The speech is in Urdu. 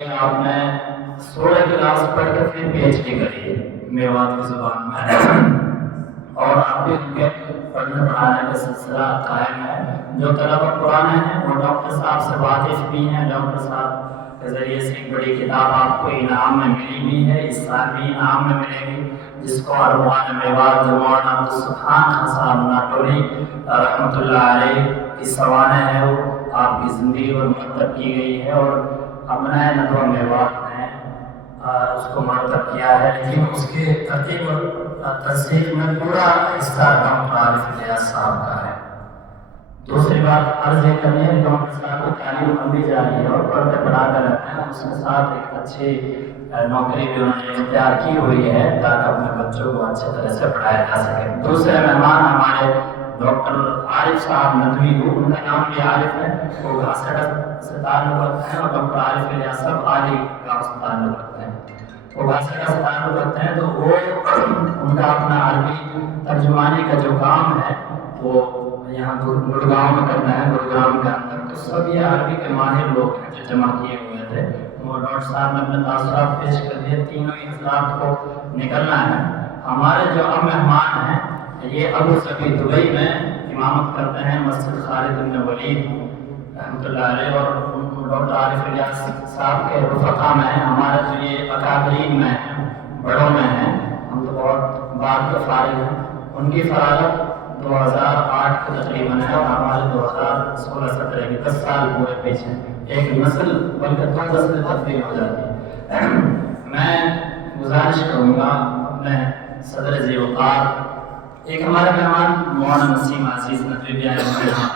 آپ نے 16 کلاس پڑھ کے پھر پی ایچ ڈی کری ہے میوات کی زبان میں، اور آپ بھی ان کے پڑھنے پڑھانے کا سلسلہ قائم ہے۔ جو طلبہ پرانے ہیں وہ ڈاکٹر صاحب سے واقف بھی ہیں، ڈاکٹر صاحب کے ذریعے سے ایک بڑی کتاب آپ کو انعام میں ملی بھی ہے، اس سال بھی انعام میں ملے گی، جس کو عنوان میوات جو مولانا عبدالسبحان خان صاحب ناٹوری رحمۃ اللہ علیہ کی سوانح ہے، وہ آپ کی زندگی پر مرتب کی گئی ہے، اور ابنائے ندوہ میوات نے اس کو مرتب کیا ہے، لیکن اس کی ترتیب اور تصحیح میں پورا حصہ ڈاکٹر عارف الیاس صاحب کا ہے۔ دوسری بات عرض یہ کرنی ہے، ڈاکٹر صاحب کو تعلیم ملی جا رہی ہے اور پڑھتے پڑھاتے رہتے ہیں، اس کے ساتھ ایک اچھی نوکری بھی انہوں نے اختیار کی ہوئی ہے تاکہ اپنے بچوں کو اچھے طرح سے پڑھایا جا سکے۔ دوسرے مہمان ہمارے ڈاکٹر عارف صاحب ندوی، ان کا نام بھی عارف ہے، وہ گھاسڑا سے تعلق رکھتے ہیں، اور ڈاکٹر عارف الیاس صاحب عالی گاؤں سے تعلق رکھتے ہیں، وہ گھاسڑا سے تعلق رکھتے ہیں، تو وہ ان کا اپنا عربی ترجمانی کا جو کام ہے وہ یہاں گڑگاؤں میں کرنا ہے، گڑگاؤں کے اندر، تو سب یہ عربی کے ماہر لوگ ہیں جو جمع کیے ہوئے تھے۔ وہ ڈاکٹر صاحب نے اپنے تاثرات پیش کر دیے، تینوں ہی حضرات کو نکلنا ہے۔ ہمارے جو اب مہمان ہیں یہ ابو ظبی دبئی میں امامت کرتے ہیں، مسجد خالد بن ولید رحمۃ اللہ علیہ، اور ڈاکٹر عارف الیاس صاحب کے رفقا میں ہیں، ہمارے جو یہ اکابرین میں ہیں، بڑوں میں ہیں، ہم تو بہت بعد کے فارغ ہیں، ان کی فراغت 2008 کو تقریباً ہے، اور ہمارے 2016-17 کی 10 سال پورے پیچھے، ایک نسل بلکہ 2 نسلیں تبدیل ہو جاتی ہے۔ میں گزارش کروں گا اپنے صدر ذی وقار، ایک ہمارے مہمان مولانا نسیم عزیز ندوی بھی آئے ہوئے ہیں،